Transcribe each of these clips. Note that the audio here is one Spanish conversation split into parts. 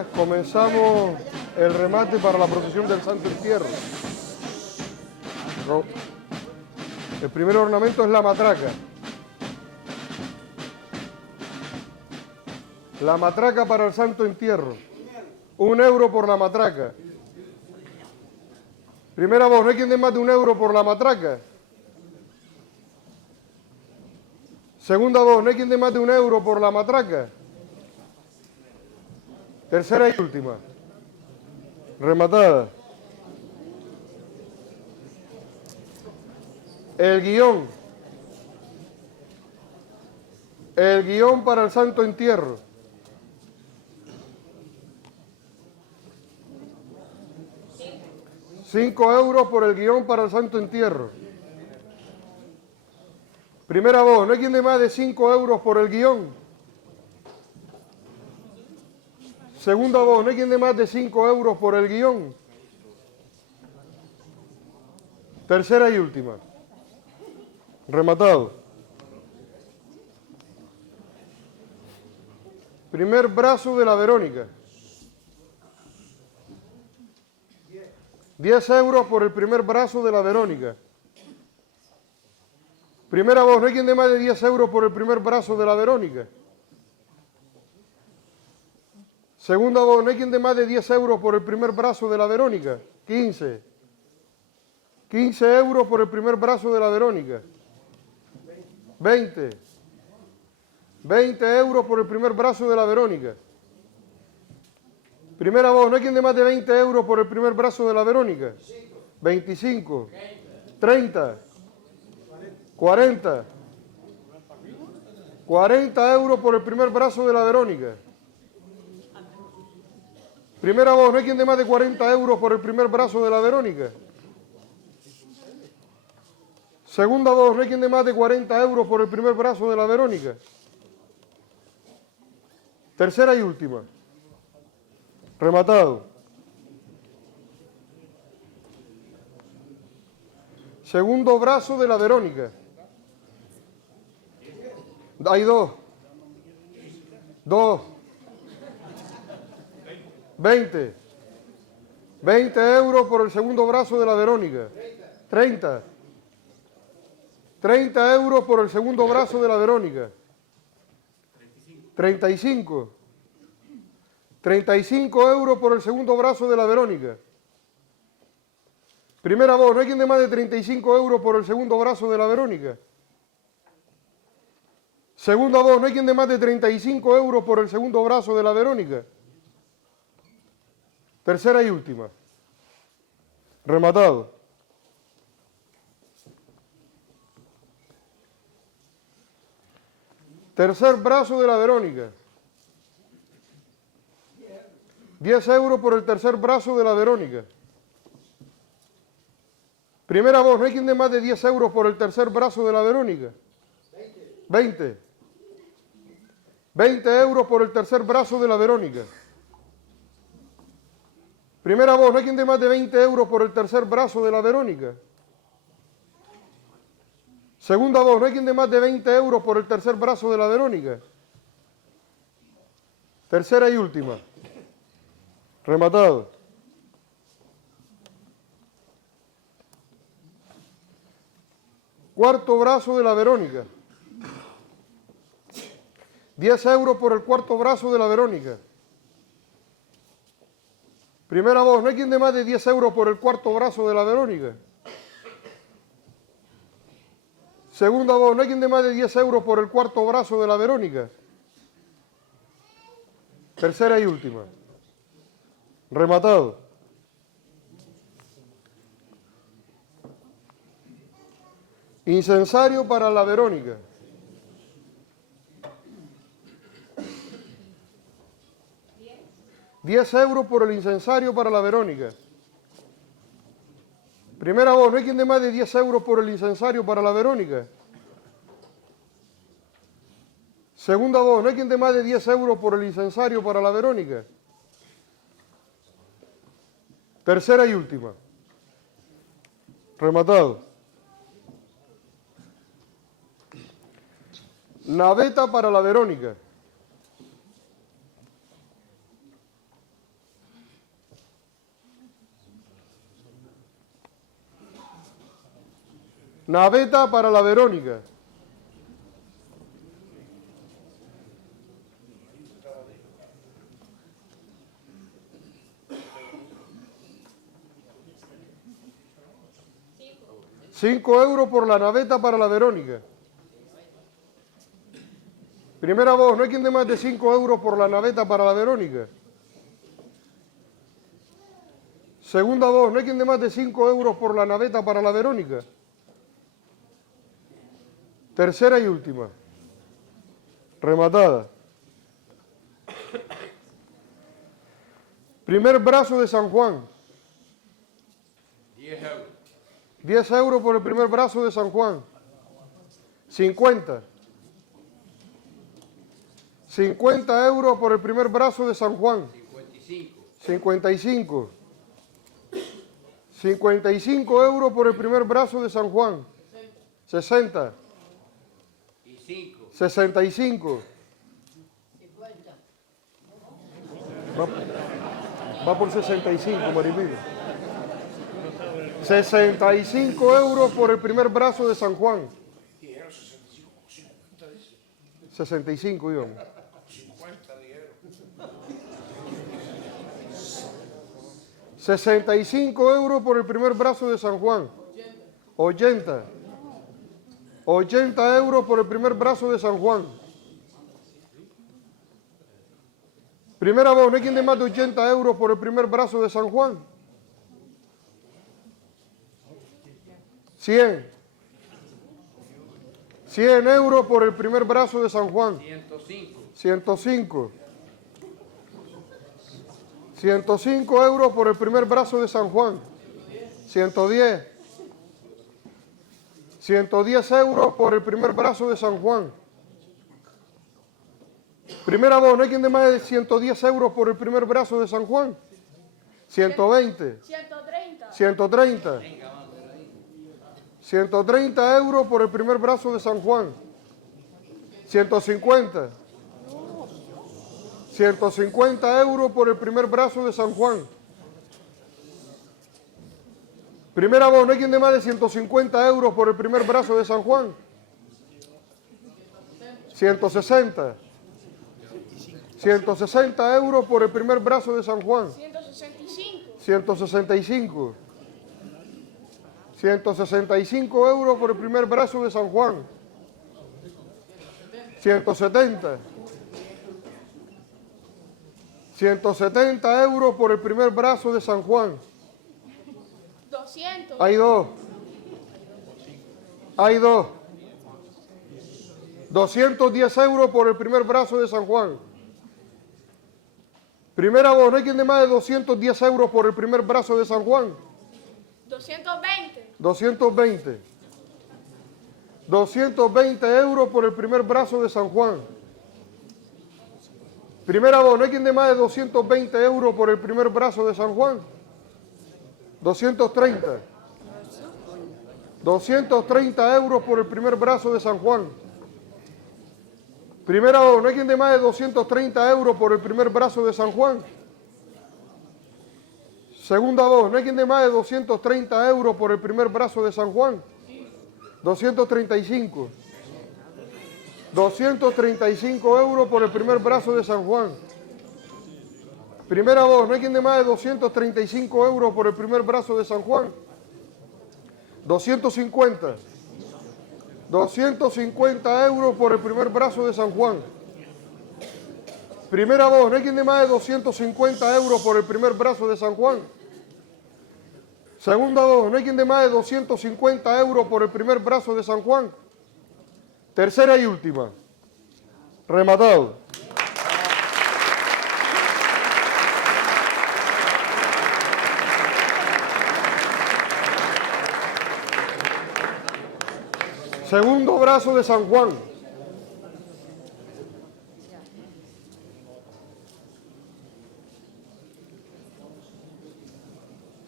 Verónica, comenzamos el remate para la procesión del Santo Entierro. El primer ornamento es la matraca. La matraca para el Santo Entierro. 1 euro por la matraca. Primera voz, ¿no hay quien dé más de 1 euro por la matraca? Segunda voz, ¿no hay quien dé más de 1 euro por la matraca? Tercera y última. Rematada. El guión. El guión para el Santo Entierro. €5 por el guión para el Santo Entierro. Primera voz, ¿no hay quien dé más de 5 euros por el guión? Segunda voz, ¿no hay quien dé más de 5 euros por el guión? Tercera y última. Rematado. Primer brazo de la Verónica. 10 euros por el primer brazo de la Verónica. Primera voz, ¿no hay quien dé más de 10 euros por el primer brazo de la Verónica? Segunda voz, ¿no hay quien dé más de 10 euros por el primer brazo de la Verónica? 15. 15 euros por el primer brazo de la Verónica. 20. 20 euros por el primer brazo de la Verónica. Primera voz, ¿no hay quien dé más de 20 euros por el primer brazo de la Verónica? 25. 30. 40. 40 euros por el primer brazo de la Verónica. Primera voz, ¿no hay quien dé más de 40 euros por el primer brazo de la Verónica? Segunda voz, ¿no hay quien dé más de 40 euros por el primer brazo de la Verónica? Tercera y última. Rematado. Segundo brazo de la Verónica. Hay dos. 20. 20 euros por el segundo brazo de la Verónica. 30. 30 euros por el segundo brazo de la Verónica. 35. 35 euros por el segundo brazo de la Verónica. Primera voz, ¿no hay quien dé más de 35 euros por el segundo brazo de la Verónica? Segunda voz, ¿no hay quien dé más de 35 euros por el segundo brazo de la Verónica? Tercera y última. Rematado. Tercer brazo de la Verónica. 10 euros por el tercer brazo de la Verónica. Primera voz, ¿no hay quien dé más de 10 euros por el tercer brazo de la Verónica? 20. 20 euros por el tercer brazo de la Verónica. Primera voz, ¿no hay quien dé más de 20 euros por el tercer brazo de la Verónica? Segunda voz, ¿no hay quien dé más de 20 euros por el tercer brazo de la Verónica? Tercera y última. Rematado. Cuarto brazo de la Verónica. 10 euros por el cuarto brazo de la Verónica. Primera voz, ¿no hay quien dé más de 10 euros por el cuarto brazo de la Verónica? Segunda voz, ¿no hay quien dé más de 10 euros por el cuarto brazo de la Verónica? Tercera y última. Rematado. Incensario para la Verónica. €10 por el incensario para la Verónica. Primera voz, ¿no hay quien dé más de 10 euros por el incensario para la Verónica? Segunda voz, ¿no hay quien dé más de 10 euros por el incensario para la Verónica? Tercera y última. Rematado. Naveta para la Verónica. Naveta para la Verónica. €5 por la naveta para la Verónica. Primera voz, ¿no hay quien dé más de €5 por la naveta para la Verónica? Segunda voz, ¿no hay quien dé más de €5 por la naveta para la Verónica? Tercera y última. Rematada. Primer brazo de San Juan. 10 euros. 10 euros por el primer brazo de San Juan. 50. 50 euros por el primer brazo de San Juan. 55. 55. 55 euros por el primer brazo de San Juan. 60. Y 5. 65. Va por 65, Maripili. 65 euros por el primer brazo de San Juan. 65, íbamos. 65 euros por el primer brazo de San Juan. 80. 80 euros por el primer brazo de San Juan. Primera voz, ¿no hay quien dé más de 80 euros por el primer brazo de San Juan? 100. 100 euros por el primer brazo de San Juan. 105. 105. 105 euros por el primer brazo de San Juan. 110. 110 euros por el primer brazo de San Juan. Primera voz, ¿no hay quien dé más de 110 euros por el primer brazo de San Juan? 120. 130. 130. 130 euros por el primer brazo de San Juan. 150. 150 euros por el primer brazo de San Juan. Primera voz, ¿no hay quien dé más de 150 euros por el primer brazo de San Juan? 160. 160 euros por el primer brazo de San Juan. 165. 165. 165 euros por el primer brazo de San Juan. 170. 170 euros por el primer brazo de San Juan. 200. Hay dos. Hay dos. 210 euros por el primer brazo de San Juan. Primera voz, ¿no hay quien dé más de 210 euros por el primer brazo de San Juan? 220. 220. 220 euros por el primer brazo de San Juan. Primera voz, ¿no hay quien dé más de 220 euros por el primer brazo de San Juan? 230. 230 euros por el primer brazo de San Juan. Primera voz, ¿no hay quien dé más de 230 euros por el primer brazo de San Juan? Segunda voz, ¿no hay quien dé más de 230 euros por el primer brazo de San Juan? 235. 235 euros por el primer brazo de San Juan. Primera voz, ¿no hay quien dé más de 235 euros por el primer brazo de San Juan? 250. 250 euros por el primer brazo de San Juan. Primera voz, ¿no hay quien dé más de 250 euros por el primer brazo de San Juan? Segunda voz, ¿no hay quien dé más de 250 euros por el primer brazo de San Juan? Tercera y última. Rematado. Segundo brazo de San Juan.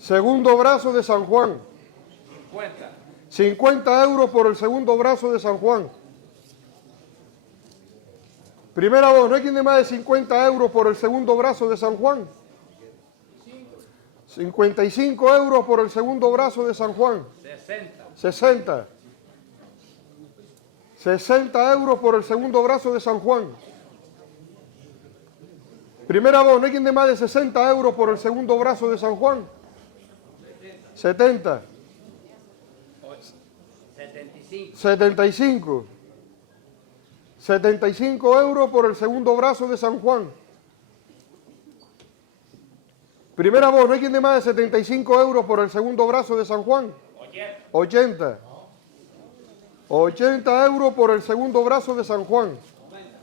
Segundo brazo de San Juan. 50. 50 euros por el segundo brazo de San Juan. Primera voz, ¿no hay quien dé más de 50 euros por el segundo brazo de San Juan? 55 euros por el segundo brazo de San Juan. 60. 60. 60 euros por el segundo brazo de San Juan. Primera voz, ¿no hay quien dé más de 60 euros por el segundo brazo de San Juan? 70. 75. 75. 75 euros por el segundo brazo de San Juan. Primera voz, ¿no hay quien dé más de 75 euros por el segundo brazo de San Juan? 80. 80 euros por el segundo brazo de San Juan.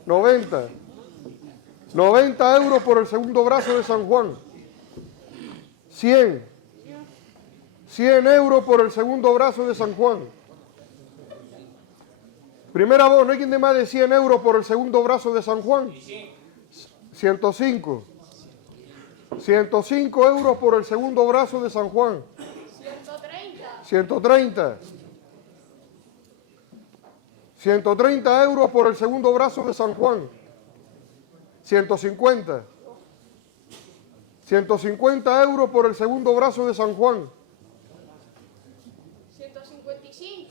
90. 90 euros por el segundo brazo de San Juan. 100. 100 euros por el segundo brazo de San Juan. Primera voz, ¿no hay quien dé más de 100 euros por el segundo brazo de San Juan? 105. 105 euros por el segundo brazo de San Juan. 130. 130. 130 euros por el segundo brazo de San Juan. 150. 150 euros por el segundo brazo de San Juan.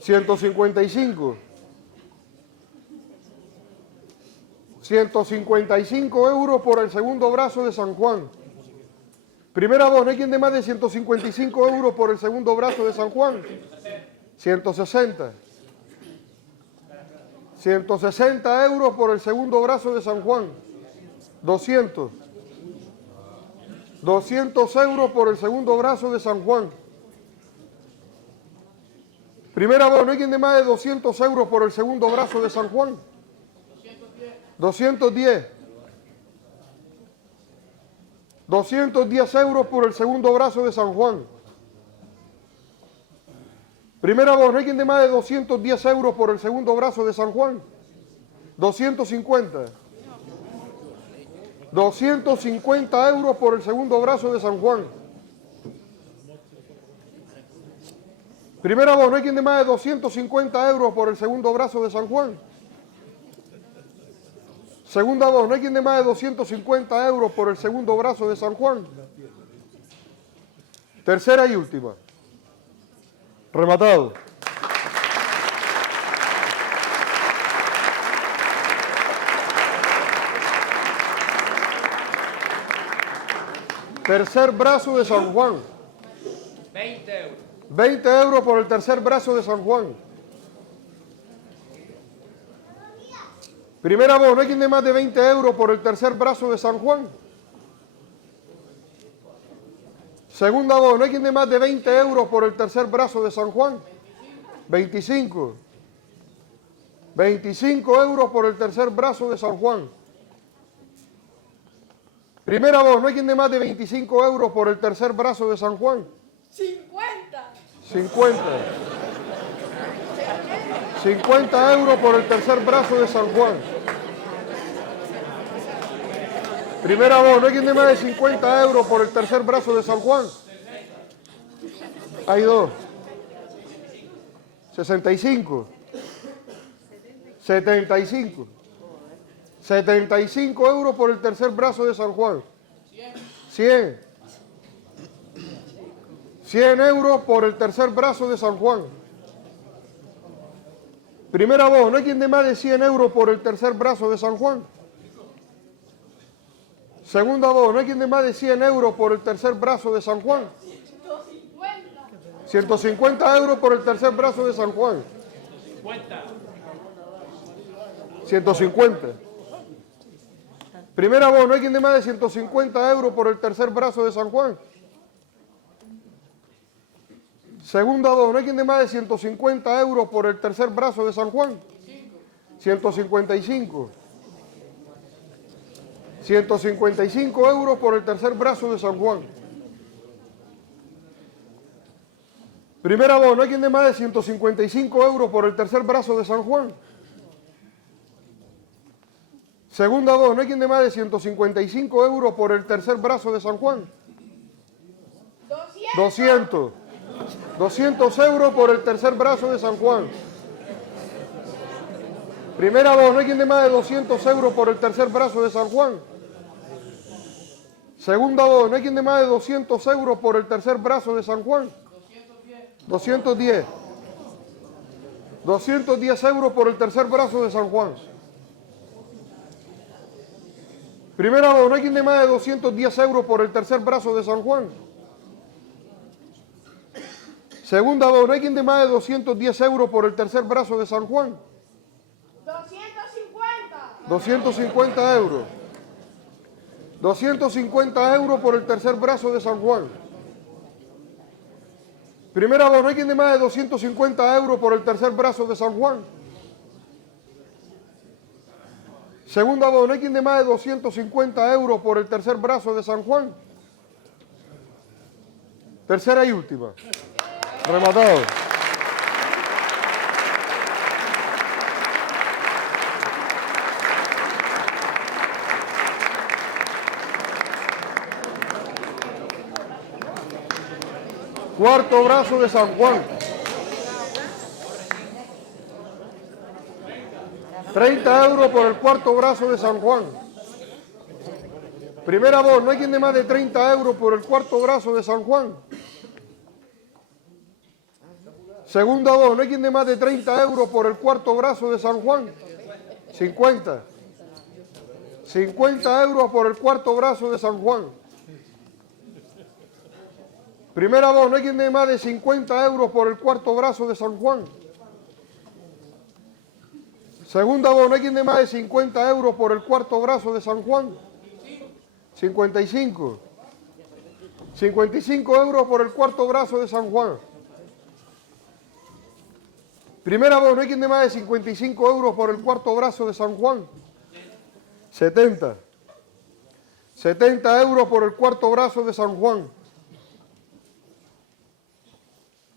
155. 155. 155 euros por el segundo brazo de San Juan. Primera voz, ¿no hay quien dé más de 155 euros por el segundo brazo de San Juan? 160. 160 euros por el segundo brazo de San Juan. 200. 200 euros por el segundo brazo de San Juan. Primera voz, ¿no hay quien dé más de 200 euros por el segundo brazo de San Juan? 210. 210 euros por el segundo brazo de San Juan. Primera voz, ¿no hay quien dé más de 210 euros por el segundo brazo de San Juan? 250. 250 euros por el segundo brazo de San Juan. Primera voz, ¿no hay quien dé más de 250 euros por el segundo brazo de San Juan? Segunda voz, ¿no hay quien dé más de 250 euros por el segundo brazo de San Juan? Tercera y última. Rematado. Tercer brazo de San Juan. 20 euros. 20 euros por el tercer brazo de San Juan. Primera voz, ¿no hay quien dé más de 20 euros por el tercer brazo de San Juan? Segunda voz, ¿no hay quien dé más de 20 euros por el tercer brazo de San Juan? 25. 25 euros por el tercer brazo de San Juan. Primera voz, ¿no hay quien dé más de 25 euros por el tercer brazo de San Juan? 50. 50. 50 euros por el tercer brazo de San Juan. Primera voz, ¿no hay quien dé más de 50 euros por el tercer brazo de San Juan? Hay dos. 65. 75. 75 euros por el tercer brazo de San Juan. 100. 100 euros por el tercer brazo de San Juan. Primera voz, ¿no hay quien dé más de 100 euros por el tercer brazo de San Juan? Segunda voz, ¿no hay quien dé más de 100 euros por el tercer brazo de San Juan? 150 euros por el tercer brazo de San Juan. 150. Primera voz, ¿no hay quien dé más de 150 euros por el tercer brazo de San Juan? Segunda voz, ¿no hay quien dé más de 150 euros por el tercer brazo de San Juan? 155. 155 euros por el tercer brazo de San Juan. Primera voz, ¿no hay quien dé más de 155 euros por el tercer brazo de San Juan? Segunda voz, ¿no hay quien dé más de 155 euros por el tercer brazo de San Juan? 200. 200 euros por el tercer brazo de San Juan. Primera voz, ¿no hay quien dé más de 200 euros por el tercer brazo de San Juan? Segunda voz, ¿no hay quien dé más de 200 euros por el tercer brazo de San Juan? 210. 210 euros por el tercer brazo de San Juan. Primer abono, ¿no hay quien dé más de 210 euros por el tercer brazo de San Juan? Segundo abono, ¿no hay quien dé más de 210 euros por el tercer brazo de San Juan? 250. 250 euros. 250 euros por el tercer brazo de San Juan. Primer abono, ¿no hay quien dé más de 250 euros por el tercer brazo de San Juan? Segundo abono, ¿no hay quien dé más de 250 euros por el tercer brazo de San Juan? Tercera y última. Rematado. Cuarto brazo de San Juan. 30 euros por el cuarto brazo de San Juan. Primer abono, ¿no hay quien dé más de 30 euros por el cuarto brazo de San Juan? Segundo abono, ¿no hay quien dé más de 30 euros por el cuarto brazo de San Juan? 50. 50 euros por el cuarto brazo de San Juan. Primer abono, ¿no hay quien dé más de 50 euros por el cuarto brazo de San Juan? Segundo abono, ¿no hay quien dé más de 50 euros por el cuarto brazo de San Juan? 55. 55 euros por el cuarto brazo de San Juan. Primer abono, ¿no hay quien dé más de 55 euros por el cuarto brazo de San Juan? 70. 70 euros por el cuarto brazo de San Juan.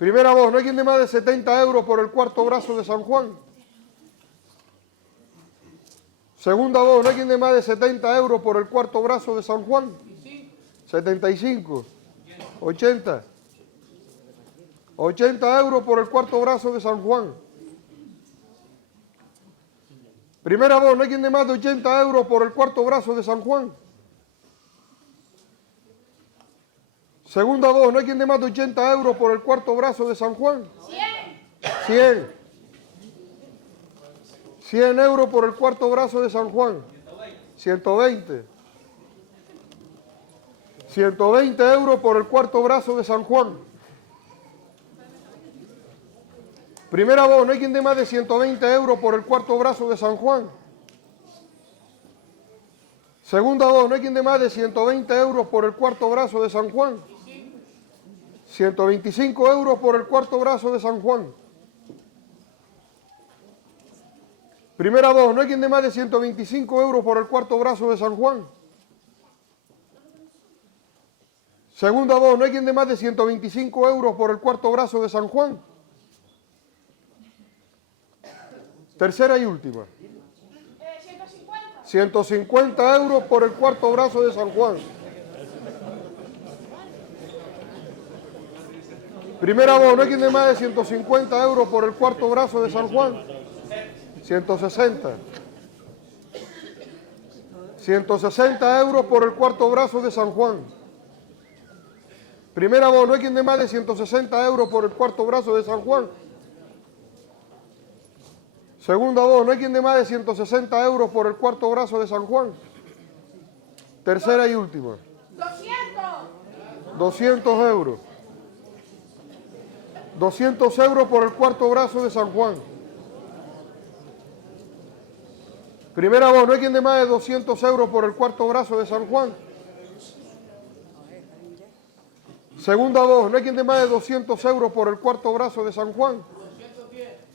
Primer abono, ¿no hay quien dé más de 70 euros por el cuarto brazo de San Juan? Segundo abono, ¿no hay quien dé más de 70 euros por el cuarto brazo de San Juan? 75. 80. 80 euros por el cuarto brazo de San Juan. Primer abono, ¿no hay quien dé más de 80 euros por el cuarto brazo de San Juan? Segundo abono, ¿no hay quien dé más de 80 euros por el cuarto brazo de San Juan? 100. 100 euros por el cuarto brazo de San Juan. 120. 120 euros por el cuarto brazo de San Juan. Primer abono, ¿no hay quien dé más de 120 euros por el cuarto brazo de San Juan? Segundo abono, ¿no hay quien dé más de 120 euros por el cuarto brazo de San Juan? 125 euros por el cuarto brazo de San Juan. Primer abono, ¿no hay quien dé más de 125 euros por el cuarto brazo de San Juan? Segundo abono, ¿no hay quien dé más de 125 euros por el cuarto brazo de San Juan? Tercera y última. 150. 150 euros por el cuarto brazo de San Juan. Primer abono, ¿no hay quien dé más de 150 euros por el cuarto brazo de San Juan? 160. 160 euros por el cuarto brazo de San Juan. Primer abono, ¿no hay quien dé más de 160 euros por el cuarto brazo de San Juan? Segundo abono, ¿no hay quien dé más de 160 euros por el cuarto brazo de San Juan? Tercera y última. 200. 200 euros. 200 euros por el cuarto brazo de San Juan. Primer abono, ¿no hay quien dé más de 200 euros por el cuarto brazo de San Juan? Segundo abono, ¿no hay quien dé más de 200 euros por el cuarto brazo de San Juan?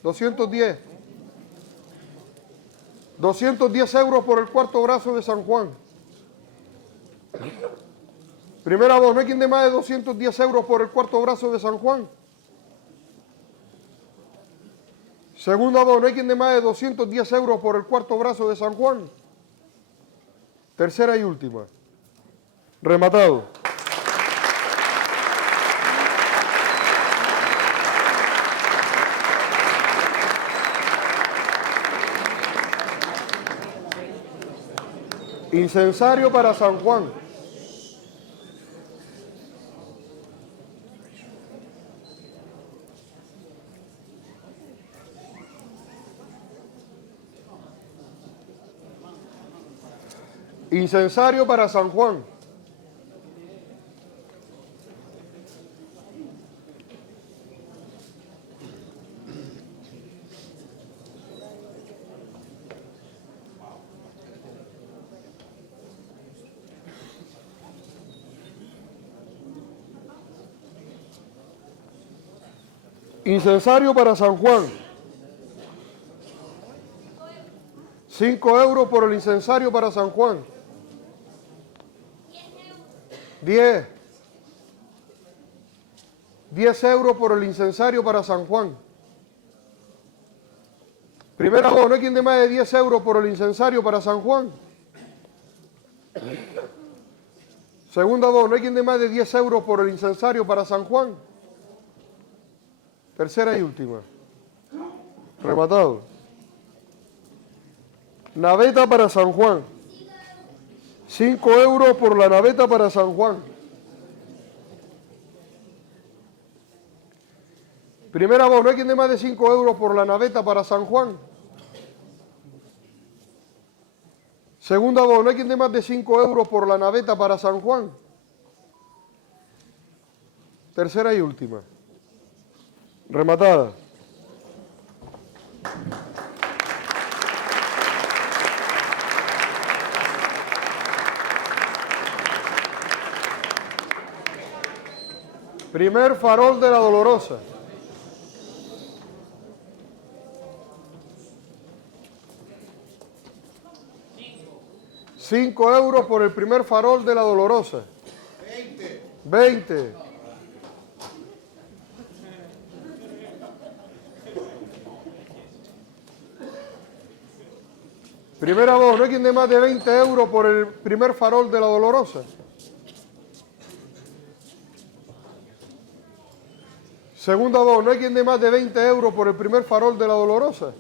210. 210 euros por el cuarto brazo de San Juan. Primer abono, ¿no hay quien dé más de 210 euros por el cuarto brazo de San Juan? Segundo abono, ¿no hay quien dé más de 210 euros por el cuarto brazo de San Juan? Tercera y última. Rematado. Incensario para San Juan. Incensario para San Juan. Incensario para San Juan. 5 euros por el incensario para San Juan. 10. 10 euros por el incensario para San Juan. Primera voz, ¿no hay quien dé más de 10 euros por el incensario para San Juan? Segunda voz, ¿no hay quien dé más de 10 euros por el incensario para San Juan? Tercera y última. Rematado. Naveta para San Juan. 5 euros por la naveta para San Juan. Primera voz, ¿no hay quien dé más de 5 euros por la naveta para San Juan? Segunda voz, ¿no hay quien dé más de 5 euros por la naveta para San Juan? Tercera y última. Rematada. Primer farol de la Dolorosa. €5 por el primer farol de la Dolorosa. 20. Primera voz, ¿no hay quien dé más de 20 euros por el primer farol de la Dolorosa? Segunda voz, ¿no hay quien dé más de 20 euros por el primer farol de la Dolorosa?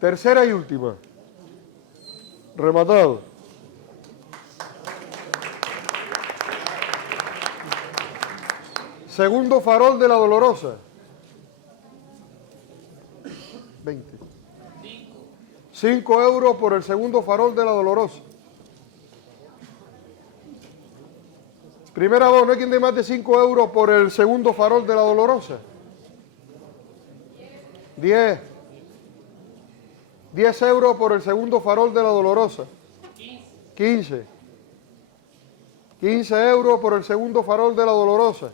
Tercera y última. Rematado. Segundo farol de la Dolorosa. 20. 5 euros por el segundo farol de la Dolorosa. Primera voz, ¿no hay quien dé más de 5 euros por el segundo farol de la Dolorosa? 10. 10 euros por el segundo farol de la Dolorosa. 15. 15 euros por el segundo farol de la Dolorosa.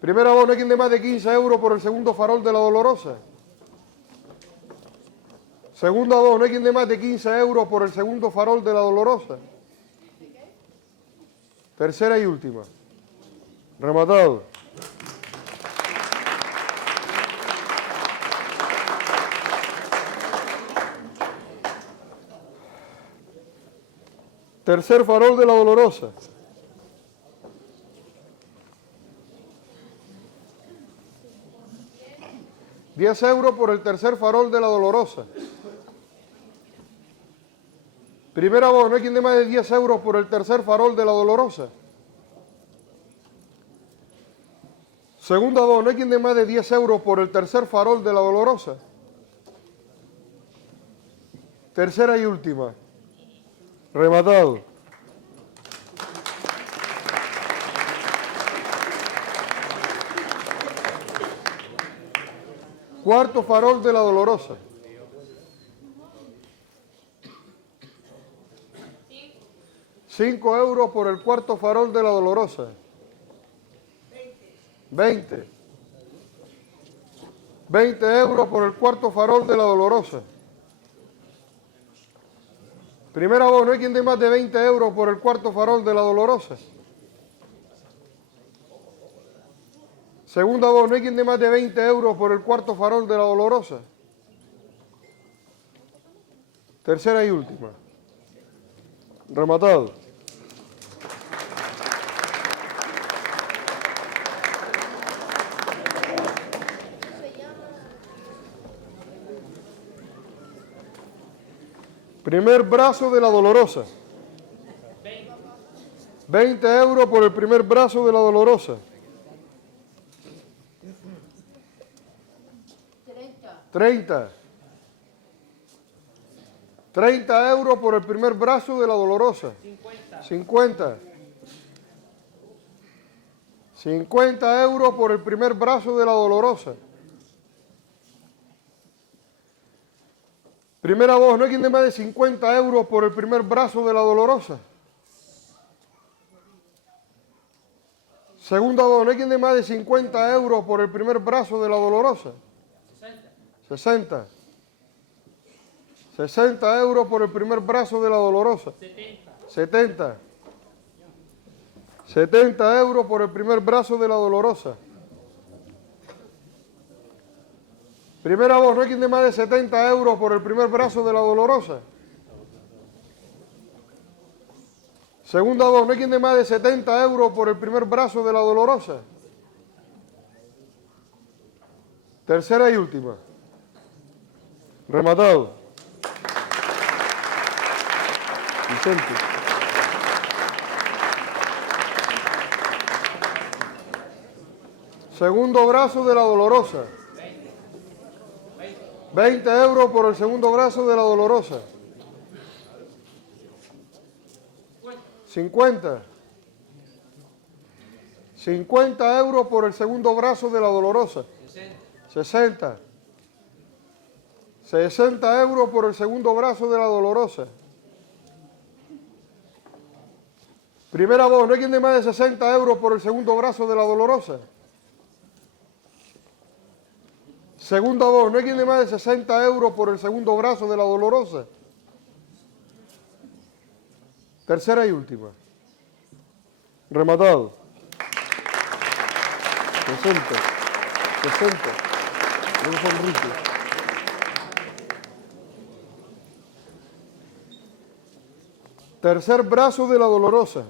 Primera voz, ¿no hay quien dé más de 15 euros por el segundo farol de la Dolorosa? Segunda voz, ¿no hay quien dé más de 15 euros por el segundo farol de la Dolorosa? Tercera y última. Rematado. Tercer farol de la Dolorosa. €10 por el tercer farol de la Dolorosa. Primera voz, ¿no hay quien dé más de 10 euros por el tercer farol de la Dolorosa? Segunda voz, ¿no hay quien dé más de 10 euros por el tercer farol de la Dolorosa? Tercera y última. Rematado. Cuarto farol de la Dolorosa. €5 por el cuarto farol de la Dolorosa. 20. 20 euros por el cuarto farol de la Dolorosa. Primera voz, ¿no hay quien dé más de 20 euros por el cuarto farol de la Dolorosa? Segunda voz, ¿no hay quien dé más de 20 euros por el cuarto farol de la Dolorosa? Tercera y última. Rematado. Primer brazo de la Dolorosa. 20 euros por el primer brazo de la Dolorosa. 30. 30 euros por el primer brazo de la dolorosa. 50. 50 euros por el primer brazo de la dolorosa. Primera voz, ¿no hay quien dé más de 50 euros por el primer brazo de la dolorosa? Segunda voz, ¿no hay quien dé más de 50 euros por el primer brazo de la dolorosa? 60. 60 euros por el primer brazo de la dolorosa. 70. 70 euros por el primer brazo de la dolorosa. Primera voz, ¿no hay quien dé más de 70 euros por el primer brazo de la dolorosa? Segunda voz, ¿no hay quien dé más de 70 euros por el primer brazo de la dolorosa? Tercera y última. Rematado. Vicente. Segundo brazo de la dolorosa. 20 euros por el segundo brazo de la dolorosa. 50. 50 euros por el segundo brazo de la dolorosa. 60. 60 euros por el segundo brazo de la dolorosa. Primera voz, ¿no hay quien dé más de 60 euros por el segundo brazo de la dolorosa? Segunda voz, ¿no hay quien dé más de 60 euros por el segundo brazo de la dolorosa? Tercera y última. Rematado. 60. 60. Don Enrique. Tercer brazo de la dolorosa.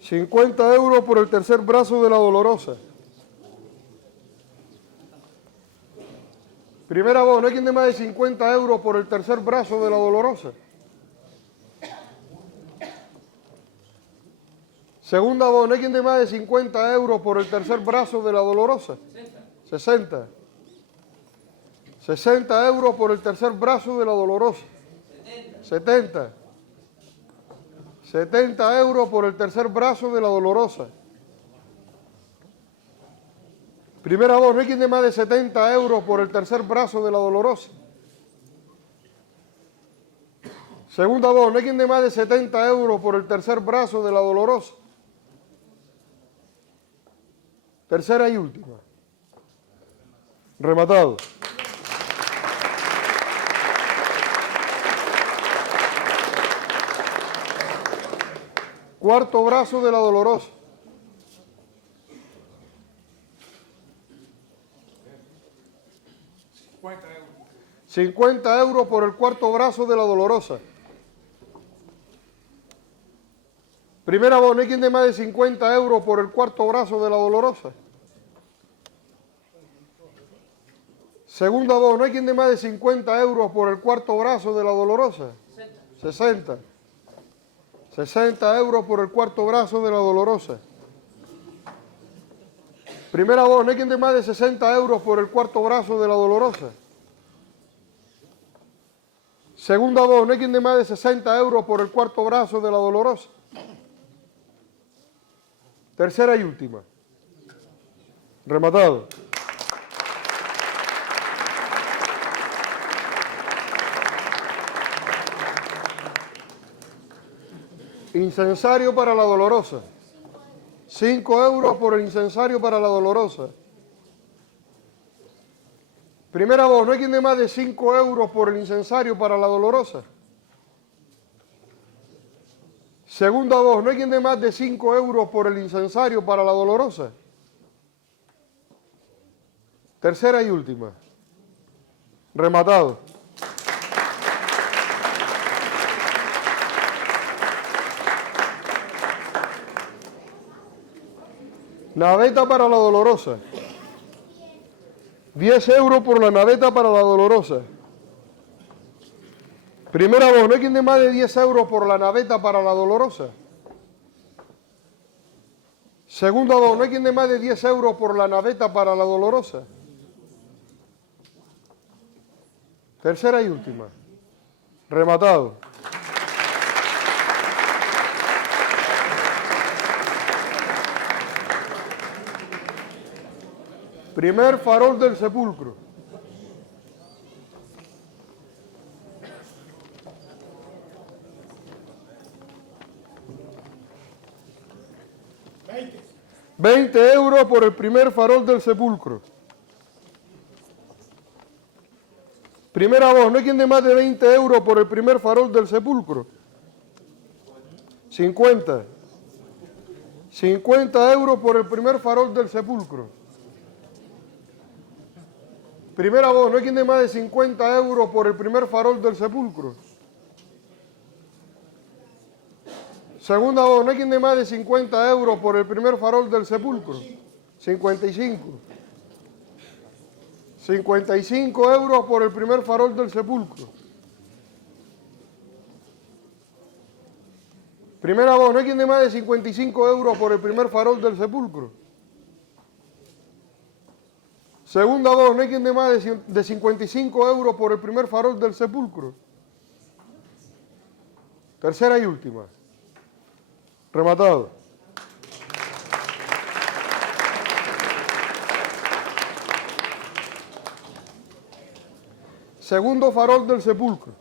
50 euros por el tercer brazo de la dolorosa. Primera voz, ¿no hay quien dé más de 50 euros por el tercer brazo de la dolorosa? Segunda voz, ¿no hay quien dé más de 50 euros por el tercer brazo de la dolorosa? 60. 60 euros por el tercer brazo de la dolorosa. 70. 70 euros por el tercer brazo de la dolorosa. Primera voz, ¿no hay quien dé más de 70 euros por el tercer brazo de la dolorosa? Segunda voz, ¿no hay quien dé más de 70 euros por el tercer brazo de la dolorosa? Tercera y última. Rematado. Cuarto brazo de la dolorosa. 50 euros por el cuarto brazo de la dolorosa. Primera voz, ¿no hay quien dé más de 50 euros por el cuarto brazo de la dolorosa? Segunda voz, ¿no hay quien dé más de 50 euros por el cuarto brazo de la dolorosa? 60. 60 euros por el cuarto brazo de la dolorosa. Primera voz, ¿no hay quien dé más de 60 euros por el cuarto brazo de la dolorosa? Segunda voz, ¿no hay quien dé más de 60 euros por el cuarto brazo de la dolorosa? Tercera y última. Rematado. Incensario para la dolorosa. 5 euros por el incensario para la dolorosa. Primera voz, ¿no hay quien dé más de 5 euros por el incensario para la dolorosa? Segunda voz, ¿no hay quien dé más de 5 euros por el incensario para la dolorosa? Tercera y última. Rematado. Naveta para la dolorosa. 10 euros por la naveta para la dolorosa. Primera voz, ¿no hay quien dé más de 10 euros por la naveta para la dolorosa? Segunda voz, ¿no hay quien dé más de 10 euros por la naveta para la dolorosa? Tercera y última. Rematado. Primer farol del sepulcro. €20 por el primer farol del sepulcro. Primera voz, ¿no hay quien dé más de €20 por el primer farol del sepulcro? 50. €50 por el primer farol del sepulcro. Primera voz, ¿no hay quien dé más de €50 por el primer farol del sepulcro? Segunda voz, ¿no hay quien dé más de €50 por el primer farol del sepulcro? 55. €55 por el primer farol del sepulcro. Primera voz, ¿no hay quien dé más de €55 por el primer farol del sepulcro? Segunda voz, ¿no hay quien dé más de €55 por el primer farol del sepulcro? Tercera y última. Rematado. Segundo farol del sepulcro.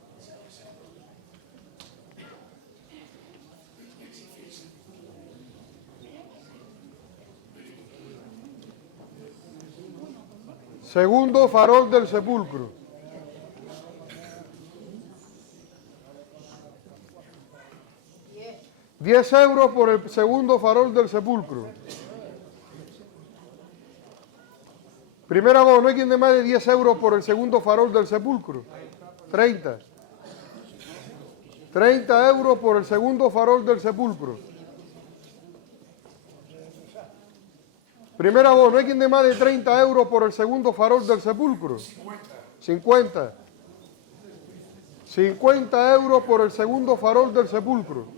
Segundo farol del sepulcro. €10 por el segundo farol del sepulcro. Primera voz, ¿no hay quien dé más de €10 por el segundo farol del sepulcro? 30. €30 por el segundo farol del sepulcro. Primera voz, ¿no hay quien dé más de €30 por el segundo farol del sepulcro? 50. €50 por el segundo farol del sepulcro.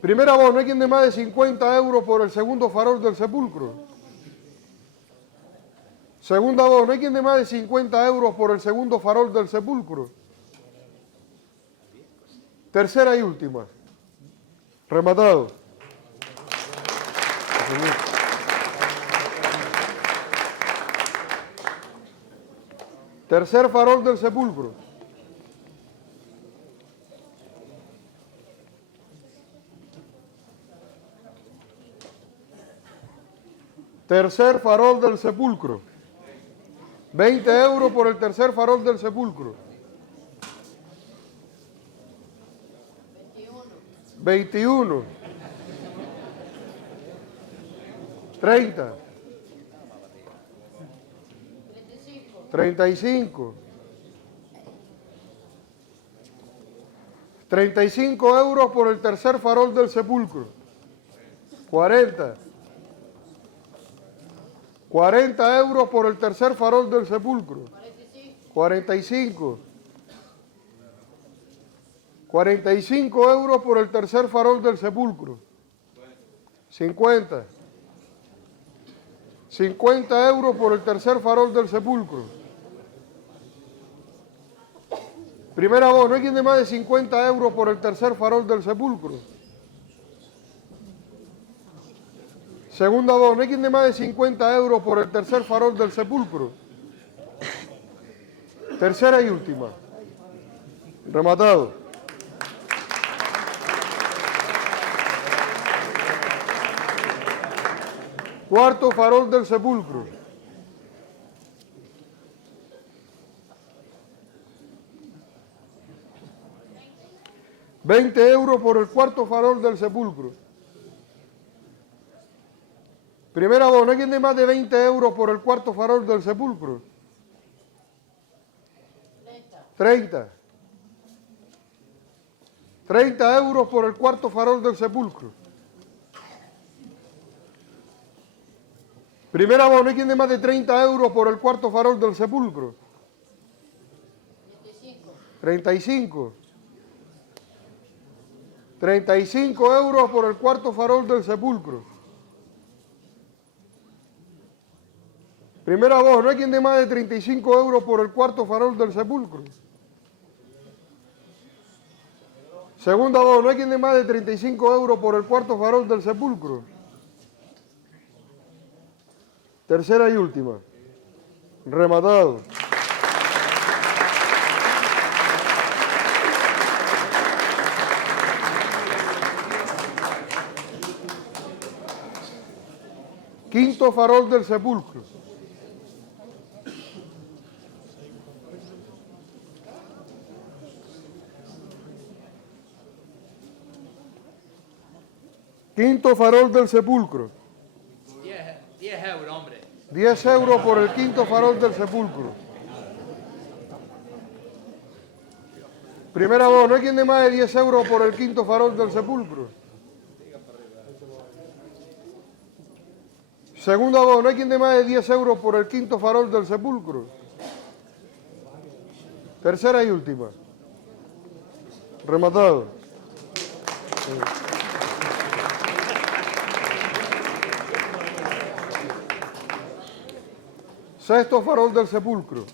Primera voz, ¿no hay quien dé más de €50 por el segundo farol del sepulcro? Segunda voz, ¿no hay quien dé más de €50 por el segundo farol del sepulcro? Tercera y última. Rematado. Tercer farol del sepulcro. Tercer farol del sepulcro. €20 por el tercer farol del sepulcro. 21. 30. 35. €35 por el tercer farol del sepulcro. 40. €40 por el tercer farol del sepulcro. 45. €45 por el tercer farol del sepulcro. 50. €50 por el tercer farol del sepulcro. Primera voz, ¿no hay quien dé más de €50 por el tercer farol del sepulcro? Segunda voz, ¿no hay quien dé más de €50 por el tercer farol del sepulcro? Tercera y última. Rematado. Cuarto farol del sepulcro. €20 por el cuarto farol del sepulcro. Primera voz, ¿no hay quien dé más de €20 por el cuarto farol del sepulcro? 30. €30 por el cuarto farol del sepulcro. Primera voz, ¿no hay quien dé más de €30 por el cuarto farol del sepulcro? 35. €35 por el cuarto farol del sepulcro. Primera voz, no hay quien dé más de 35 euros por el cuarto farol del sepulcro. Segunda voz, no hay quien dé más de 35 euros por el cuarto farol del sepulcro. Tercera y última. Rematado. Quinto farol del sepulcro. Quinto farol del sepulcro. 10 euros, hombre. 10 euros por el quinto farol del sepulcro. Primera voz, no hay quien dé más de 10 euros por el quinto farol del sepulcro. Segunda voz, no hay quien dé más de 10 euros por el quinto farol del sepulcro. Tercera y última. Rematado. Sexto farol del sepulcro.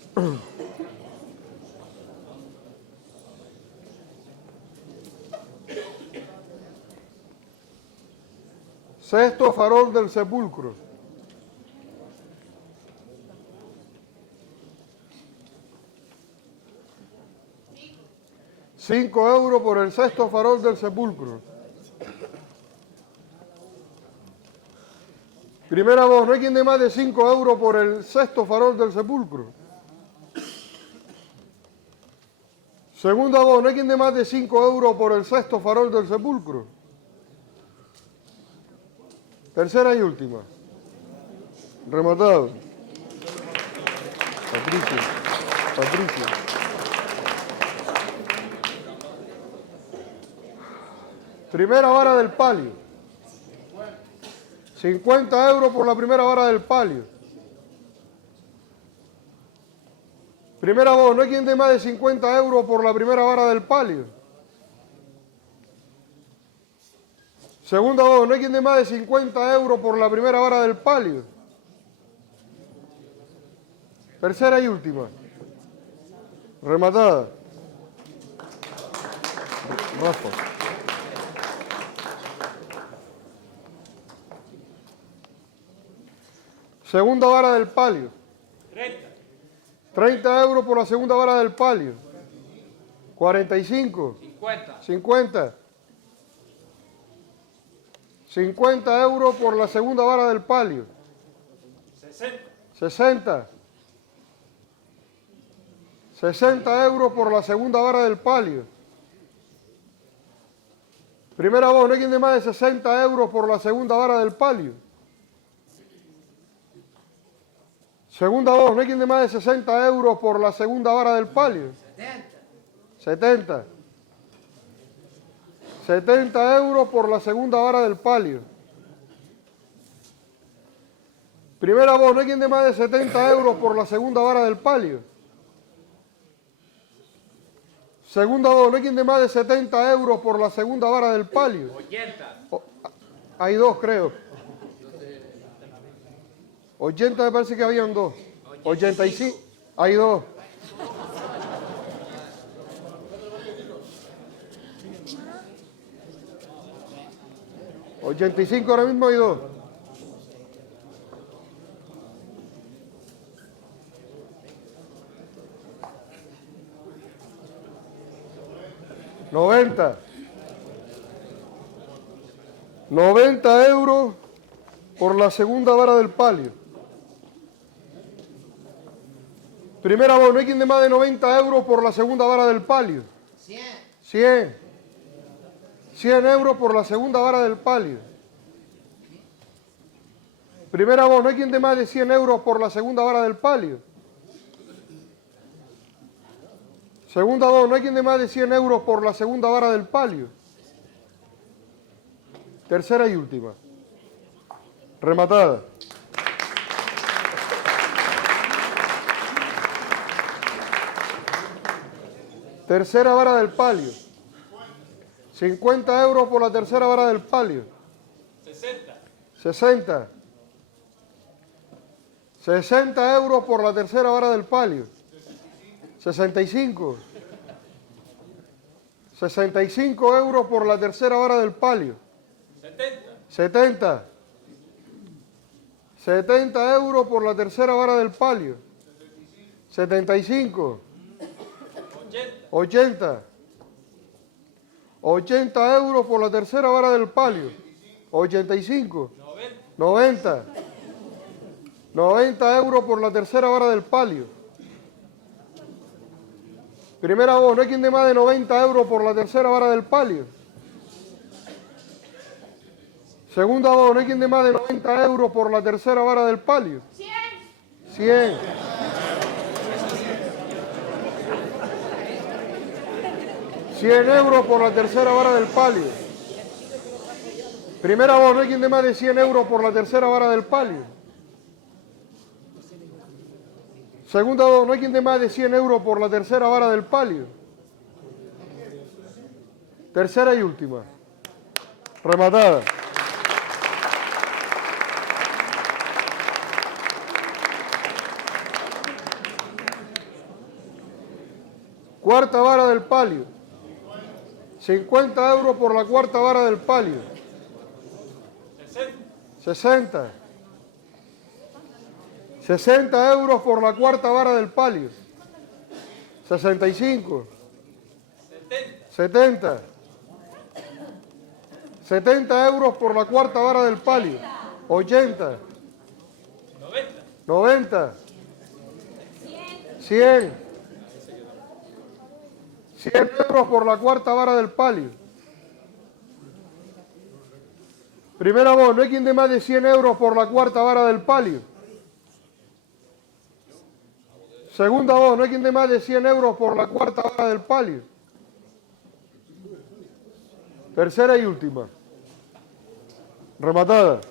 Sexto farol del sepulcro. €5 por el sexto farol del sepulcro. Primera voz, no hay quien dé más de 5 euros por el sexto farol del sepulcro. Segunda voz, no hay quien dé más de 5 euros por el sexto farol del sepulcro. Tercera y última. Rematado. Patricio. Primera vara del palio. 50 euros por la primera vara del palio. Primera voz, no hay quien dé más de 50 euros por la primera vara del palio. Segunda voz, no hay quien dé más de 50 euros por la primera vara del palio. Tercera y última. Rematada. Rafa. Segunda vara del palio. 30 euros por la segunda vara del palio. 45. 50. 50 euros por la segunda vara del palio. 60. 60 euros por la segunda vara del palio. Primera voz, no hay quien dé más de 60 euros por la segunda vara del palio. Segunda voz, no hay quien dé más de 60 euros por la segunda vara del palio. 70. 70 euros por la segunda vara del palio. Primera voz, no hay quien dé más de 70 euros por la segunda vara del palio. Segunda voz, no hay quien dé más de 70 euros por la segunda vara del palio. 80. Hay dos, creo. 80 me parece que habían dos. 85. Hay dos. $85 ahora mismo hay dos. €90 por la segunda vara del palio. Primera voz, no hay quien dé más de 90 euros por la segunda vara del palio. 100 euros por la segunda vara del palio. Primera voz, no hay quien dé más de 100 euros por la segunda vara del palio. Segunda voz, no hay quien dé más de 100 euros por la segunda vara del palio. Tercera y última. Rematada. Tercera vara del palio. 50 euros por la tercera vara del palio. 60. 60 euros por la tercera vara del palio. 65. 65 euros por la tercera vara del palio. 70. 70 euros por la tercera vara del palio. 75. 80. 80 euros por la tercera vara del palio. 85. 90. 90 euros por la tercera vara del palio. Primera voz, no hay quien dé más de 90 euros por la tercera vara del palio. Segunda voz, no hay quien dé más de 90 euros por la tercera vara del palio. 100. 100. 100 euros por la tercera vara del palio. Primera voz, no hay quien dé más de 100 euros por la tercera vara del palio. Segunda voz, no hay quien dé más de 100 euros por la tercera vara del palio. Tercera y última. Rematada. Cuarta vara del palio. 50 euros por la cuarta vara del palio. 60. 60 euros por la cuarta vara del palio. 65. 70. 70 euros por la cuarta vara del palio. 80. 90. 100. 100 euros por la cuarta vara del palio. Primera voz, no hay quien dé más de 100 euros por la cuarta vara del palio. Segunda voz, no hay quien dé más de 100 euros por la cuarta vara del palio. Tercera y última. Rematada.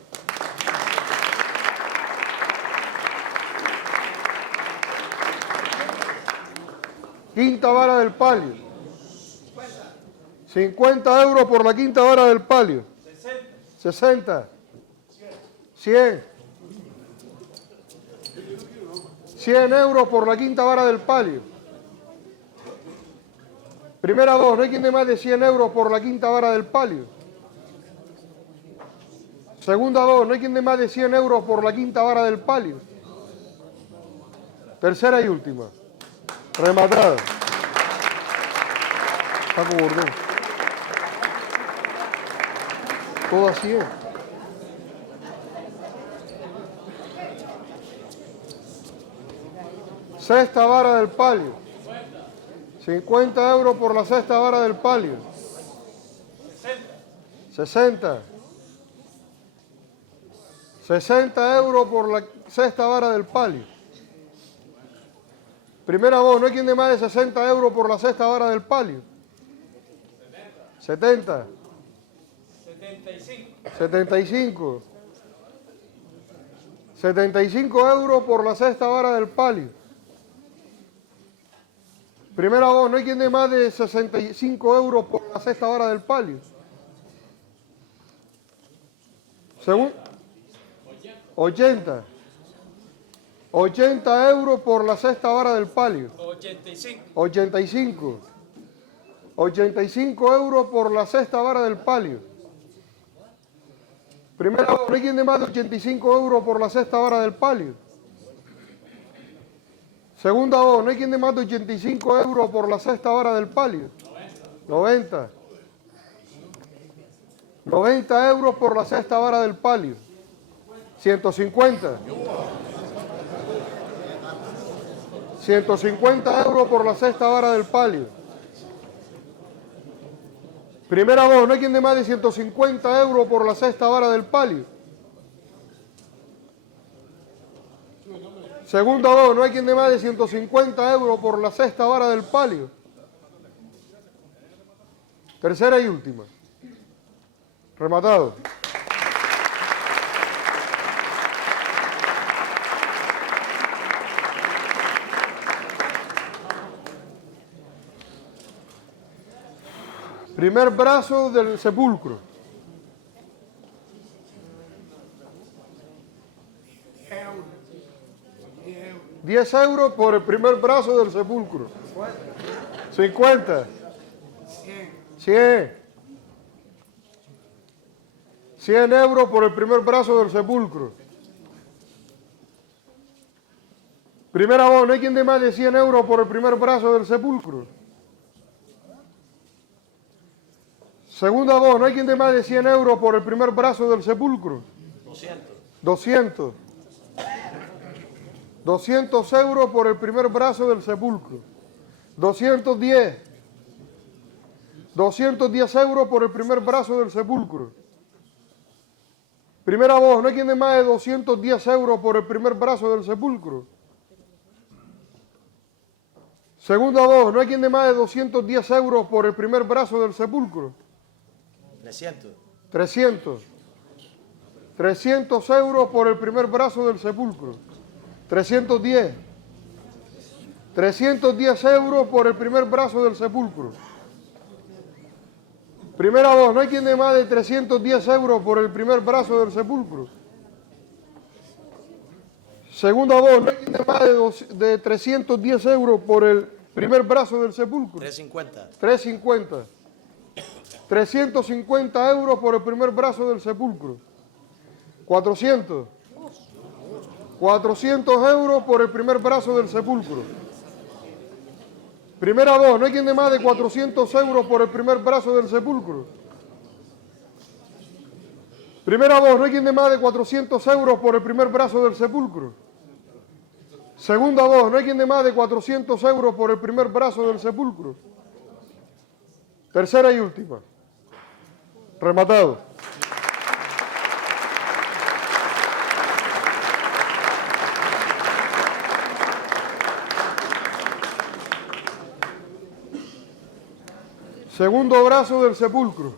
Quinta vara del palio. 50 euros por la quinta vara del palio. 60. 100. 100 euros por la quinta vara del palio. Primera voz, no hay quien dé más de 100 euros por la quinta vara del palio. Segunda voz, no hay quien dé más de 100 euros por la quinta vara del palio. Tercera y última. Rematada. Paco Bordón. Todo así es. Sexta vara del palio. 50 euros por la sexta vara del palio. 60. 60 euros por la sexta vara del palio. Primera voz, no hay quien dé más de 60 euros por la sexta vara del palio. 70. 75. 75 euros por la sexta vara del palio. Primera voz, no hay quien dé más de 65 euros por la sexta vara del palio. Según 80. 80 euros por la sexta vara del palio. 85. 85 euros por la sexta vara del palio. Primera voz, no hay quien dé más de 85 euros por la sexta vara del palio. Segunda voz, no hay quien dé más de 85 euros por la sexta vara del palio. 90. 90 euros por la sexta vara del palio. 150. 150 euros por la sexta vara del palio. Primera voz, no hay quien dé más de 150 euros por la sexta vara del palio. Segunda voz, no hay quien dé más de 150 euros por la sexta vara del palio. Tercera y última. Rematado. Primer brazo del sepulcro. 10 euros por el primer brazo del sepulcro. 50. 100. 100 euros por el primer brazo del sepulcro. Primera voz, ¿no hay quien dé más de 100 euros por el primer brazo del sepulcro? Segunda voz, ¿no hay quien dé más de 100 euros por el primer brazo del sepulcro? 200. 200 euros por el primer brazo del sepulcro. 210. 210 euros por el primer brazo del sepulcro. Primera voz, ¿no hay quien dé más de 210 euros por el primer brazo del sepulcro? Segunda voz, ¿no hay quien dé más de 210 euros por el primer brazo del sepulcro? 300. 300. 300 euros por el primer brazo del sepulcro. 310. 310 euros por el primer brazo del sepulcro. Primera voz, ¿no hay quien dé más de 310 euros por el primer brazo del sepulcro? Segunda voz, ¿no hay quien dé más de 310 euros por el primer brazo del sepulcro? 350. 350. 350 euros por el primer brazo del sepulcro. 400. 400 euros por el primer brazo del sepulcro. Primera voz, ¿no hay quien dé más de 400 euros por el primer brazo del sepulcro? Primera voz, ¿no hay quien dé más de 400 euros por el primer brazo del sepulcro? Segunda voz, ¿no hay quien dé más de 400 euros por el primer brazo del sepulcro? Tercera y última. Rematado. Segundo brazo del sepulcro.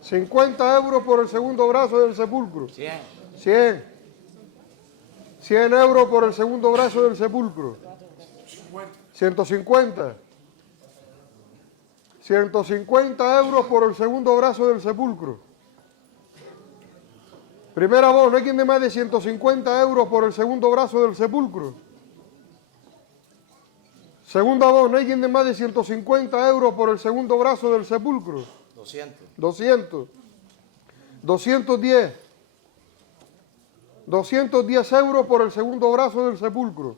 50 euros por el segundo brazo del sepulcro. 100. 100. 100 euros por el segundo brazo del sepulcro. 150. 150 euros por el segundo brazo del sepulcro. Primera voz, ¿no hay quien dé más de 150 euros por el segundo brazo del sepulcro? Segunda voz, ¿no hay quien dé más de 150 euros por el segundo brazo del sepulcro? 200. 200. 210. 210 euros por el segundo brazo del sepulcro.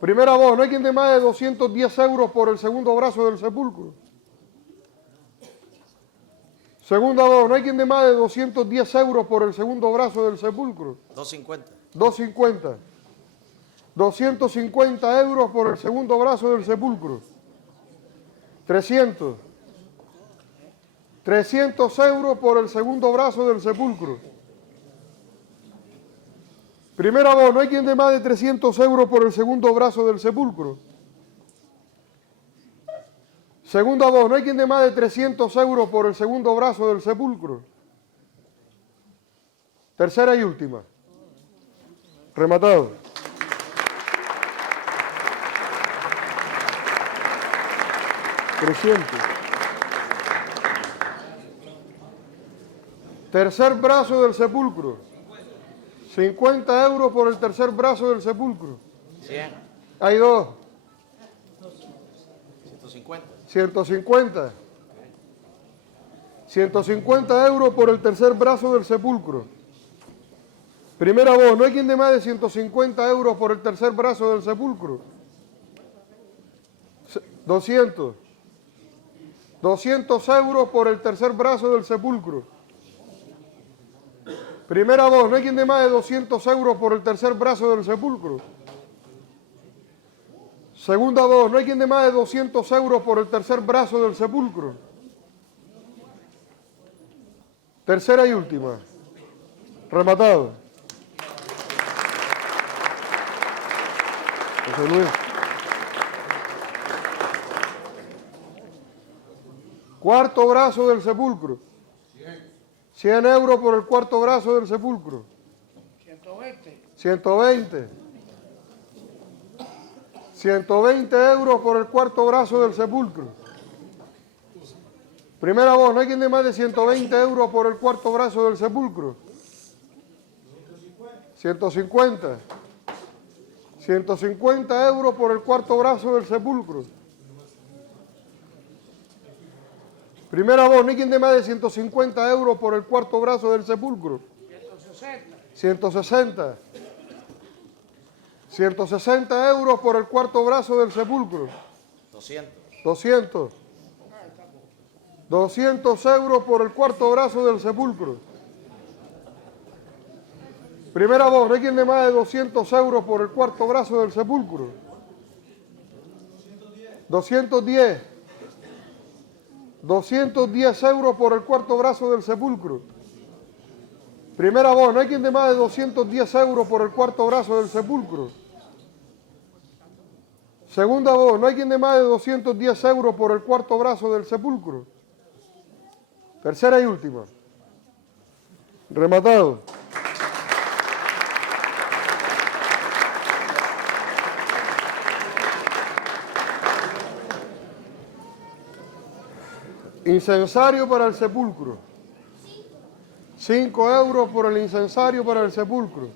Primera voz, ¿no hay quien dé más de 210 euros por el segundo brazo del sepulcro? Segunda voz, ¿no hay quien dé más de 210 euros por el segundo brazo del sepulcro? 250. 250. 250 euros por el segundo brazo del sepulcro. 300. 300 euros por el segundo brazo del sepulcro. Primera voz, ¿no hay quien dé más de 300 euros por el segundo brazo del sepulcro? Segunda voz, ¿no hay quien dé más de 300 euros por el segundo brazo del sepulcro? Tercera y última. Rematado. Creciente. Tercer brazo del sepulcro. 50 euros por el tercer brazo del sepulcro. 100. Hay dos. 150. 150. 150 euros por el tercer brazo del sepulcro. Primera voz, ¿no hay quien dé más de 150 euros por el tercer brazo del sepulcro? 200. 200 euros por el tercer brazo del sepulcro. Primera voz, ¿no hay quien dé más de 200 euros por el tercer brazo del sepulcro? Segunda voz, ¿no hay quien dé más de 200 euros por el tercer brazo del sepulcro? Tercera y última. Rematado. José Luis. Cuarto brazo del sepulcro. 100 euros por el cuarto brazo del sepulcro. 120. 120. 120 euros por el cuarto brazo del sepulcro. Primera voz, ¿no hay quien dé más de 120 euros por el cuarto brazo del sepulcro? 150. 150 euros por el cuarto brazo del sepulcro. Primera voz, no hay quien dé más de 150 euros por el cuarto brazo del sepulcro. 160. 160. 160 euros por el cuarto brazo del sepulcro. 200. 200. 200 euros por el cuarto brazo del sepulcro. Primera voz, no hay quien dé más de 200 euros por el cuarto brazo del sepulcro. 210. 210 euros por el cuarto brazo del sepulcro. Primera voz, no hay quien dé más de 210 euros por el cuarto brazo del sepulcro. Segunda voz, no hay quien dé más de 210 euros por el cuarto brazo del sepulcro. Tercera y última. Rematado. Incensario para el sepulcro. 5 euros por el incensario para el sepulcro.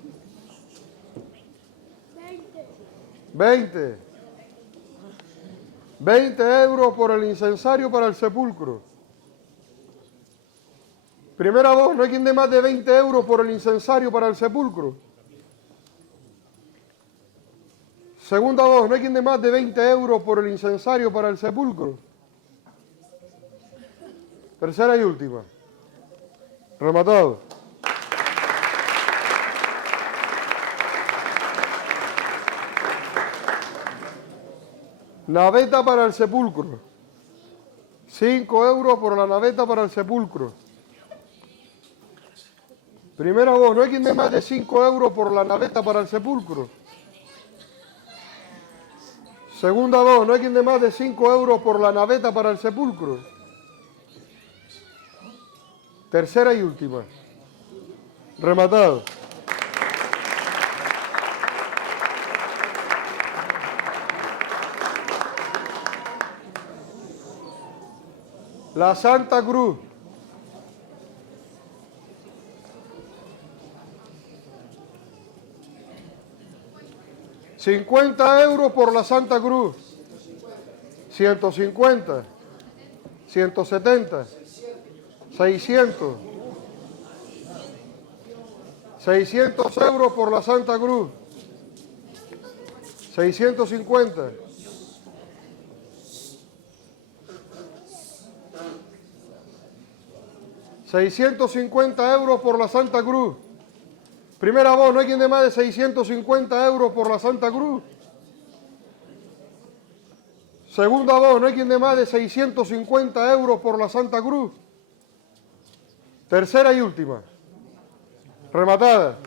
20. 20 euros por el incensario para el sepulcro. Primera voz, no hay quien dé más de 20 euros por el incensario para el sepulcro. Segunda voz, no hay quien dé más de 20 euros por el incensario para el sepulcro. Tercera y última. Rematado. Naveta para el sepulcro. 5 euros por la naveta para el sepulcro. Primera voz, no hay quien dé más de 5 euros por la naveta para el sepulcro. Segunda voz, no hay quien dé más de 5 euros por la naveta para el sepulcro. Tercera y última. Rematado. La Santa Cruz. €50 por la Santa Cruz. 150. 170. 600. 600 euros por la Santa Cruz. 650. 650 euros por la Santa Cruz. Primera voz, no hay quien dé más de 650 euros por la Santa Cruz. Segunda voz, no hay quien dé más de 650 euros por la Santa Cruz. Tercera y última. Rematada.